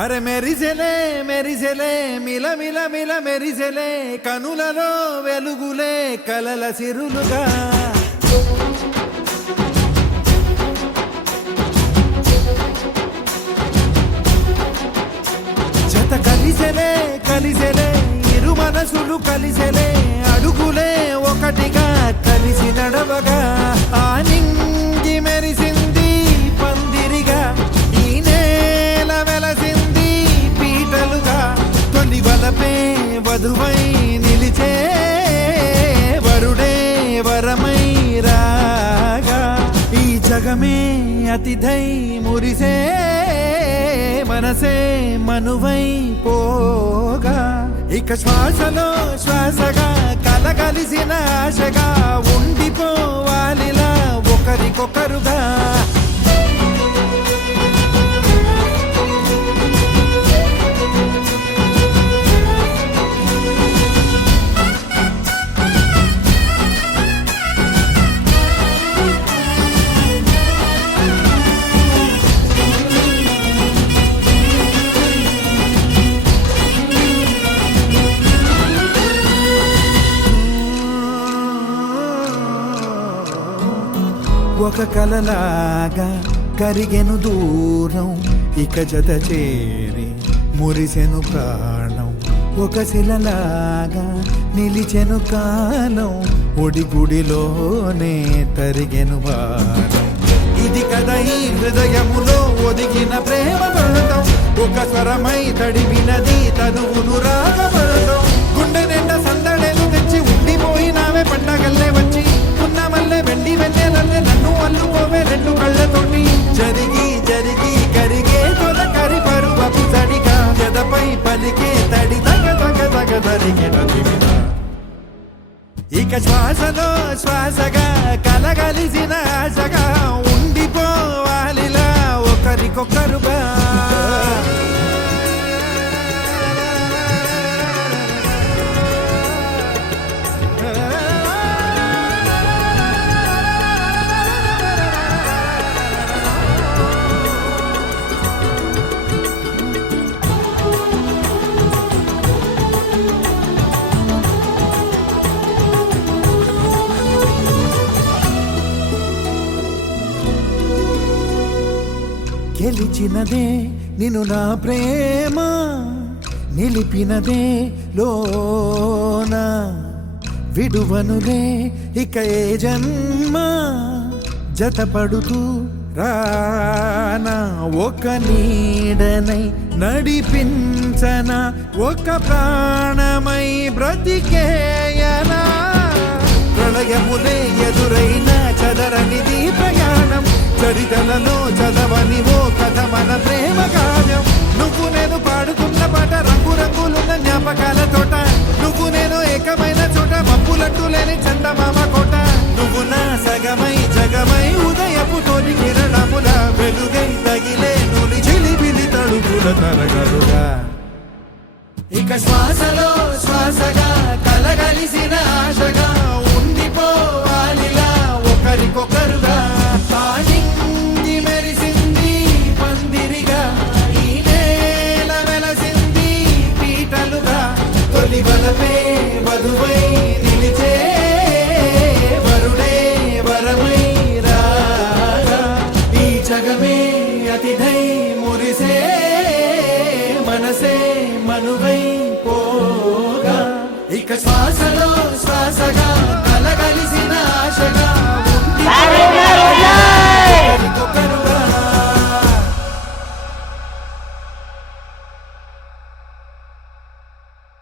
అరే మెరిసెలే మెరిసెలే మిల మిల మిల మెరిసెలే కనులలో వెలుగులే కలల సిరులుగా జత కలిసెలే కలిసెలే ఇరు మనసులు కలిసెలే అడుగులే ఒకటిగా కలిసి నడవగా ఆ నింగి మెరిసింది పందిరిగా ఈ నేల వెలసింది పీటలుగా తొలి వలపే వధువై నిలిచే వరుడే వరమై రాగా ఈ జగమే అతిథై మురిసే మనసే మనువై పోగా ఇక శ్వాసలో శ్వాసగా కలగలిసిన ఆశగా ఉండిపోవాలిలా ఒకరికొకరుగా ఒక కలలాగా కరిగెను దూరం ఇక జత చేరి మురిసెను ప్రాణం ఒక శిలలాగా నిలిచెను కాలం ఒడిగుడిలోనే తరిగెను వారం ఇది కదా ఈ హృదయములో ఒదిగిన ప్రేమ పడతాం ఒక స్వరమై తడివినది తనువును రాగపడతాం గుండె నిండా సందడేలు తెచ్చి ఉండిపోయినావే పండగల్లే వచ్చి ఉన్నమల్లే వెండి వెన్నెలల్లే నన్ను అల్లుకోవే రెండు కళ్ళతోటి జరిగి జరిగి కరిగే తొల కరి పరువపు తడిగా ఎదపై పలికే తడి తగ తగ తగ తరిగిన దివిన ఇక శ్వాసలో శ్వాసగా కలగలిసిన ఆశగా ఉండిపోవాలిలా ఒకరికొకరుగా గెలిచినదే నిన్ను నా ప్రేమ నిలిపినదే లోన విడువనులే ఇక ఏ జన్మ జతపడుతూ రానా ఒక నీడనై నడిపించన ఒక ప్రాణమై బ్రతికేయనా ప్రళయములే ఎదురైన చదరనిది ప్రయాణం చరితలలో చదవని ఓ కథ మన ప్రేమ గాయం నువ్వు నేను పాడుతున్న పాట రంగు రంగులున్న జ్ఞాపకాల తోట నువ్వు నేను ఏకమైన చోట మబ్బులట్టు లేని చందమామ కోట నువ్వు నా సగమై జగమై ఉదయపు తోని కిరణముల వెలుగై తగిలే నులి చిలిబిలి తడుగుల తరగలుగా ఇక శ్వాసలో శ్వాసగా కలగలిసిన ఆశగా ఉండిపోవాలిలా ఒకరికొకరుగా నింగి మెరిసింది పందిరిగా ఈ నేల వెలసింది పీటలుగా తొలి వలపే వధువై నిలిచే వరుడే వరమై రాగా ఈ జగమే అతిథై మురిసే మనసే మనువై పోగా ఇక శ్వాసలో శ్వాసగా కలగలిసిన ఆశగా